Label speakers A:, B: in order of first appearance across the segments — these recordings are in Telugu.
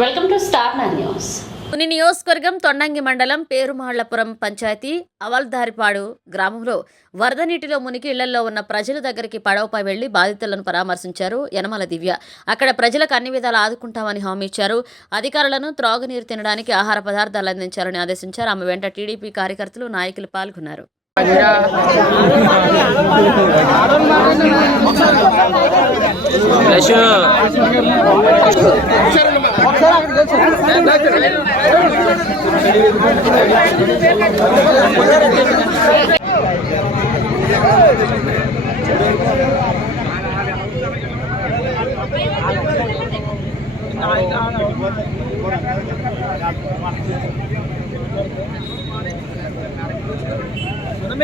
A: Welcome to star news.
B: కొన్ని నియోజకవర్గం తొండంగి మండలం పేరుమహళ్ళపురం పంచాయతీ అవల్దారిపాడు గ్రామంలో వరద నీటిలో మునిగి ఇళ్ళలో ఉన్న ప్రజల దగ్గరికి పడవపై వెళ్ళి బాధితులను పరామర్శించారు యనమల దివ్య. అక్కడ ప్రజలకు అన్ని విధాలు ఆదుకుంటామని హామీ ఇచ్చారు. అధికారులను త్రాగునీరు తినడానికి ఆహార పదార్థాలు అందించారని ఆదేశించారు. ఆమె వెంట టీడీపీ కార్యకర్తలు నాయకులు పాల్గొన్నారు.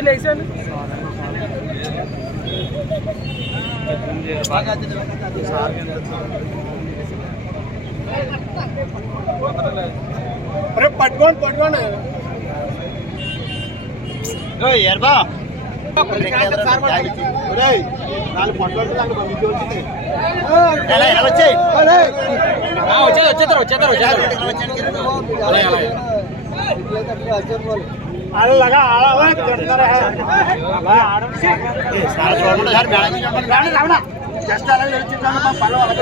C: లేచాను పట్టుకోండి పట్టుకోండి ఎర్బా పంపించి వచ్చాయి
D: వచ్చేస్తారు వచ్చేస్తారు
C: అలాగా అలా తింటారా జస్ట్ అలా వెళ్తున్నాను పళ్ళు అలా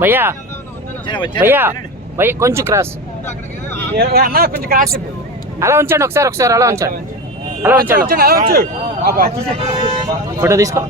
D: భయ్యా! భయ్యా! భయ్య కొంచెం క్రాస్.
C: అన్న కొంచెం కాసి
D: అలా ఉంచండి ఒకసారి ఒకసారి అలా ఉంచండి. అలా ఉంచండి. ఫోటో తీసుకో.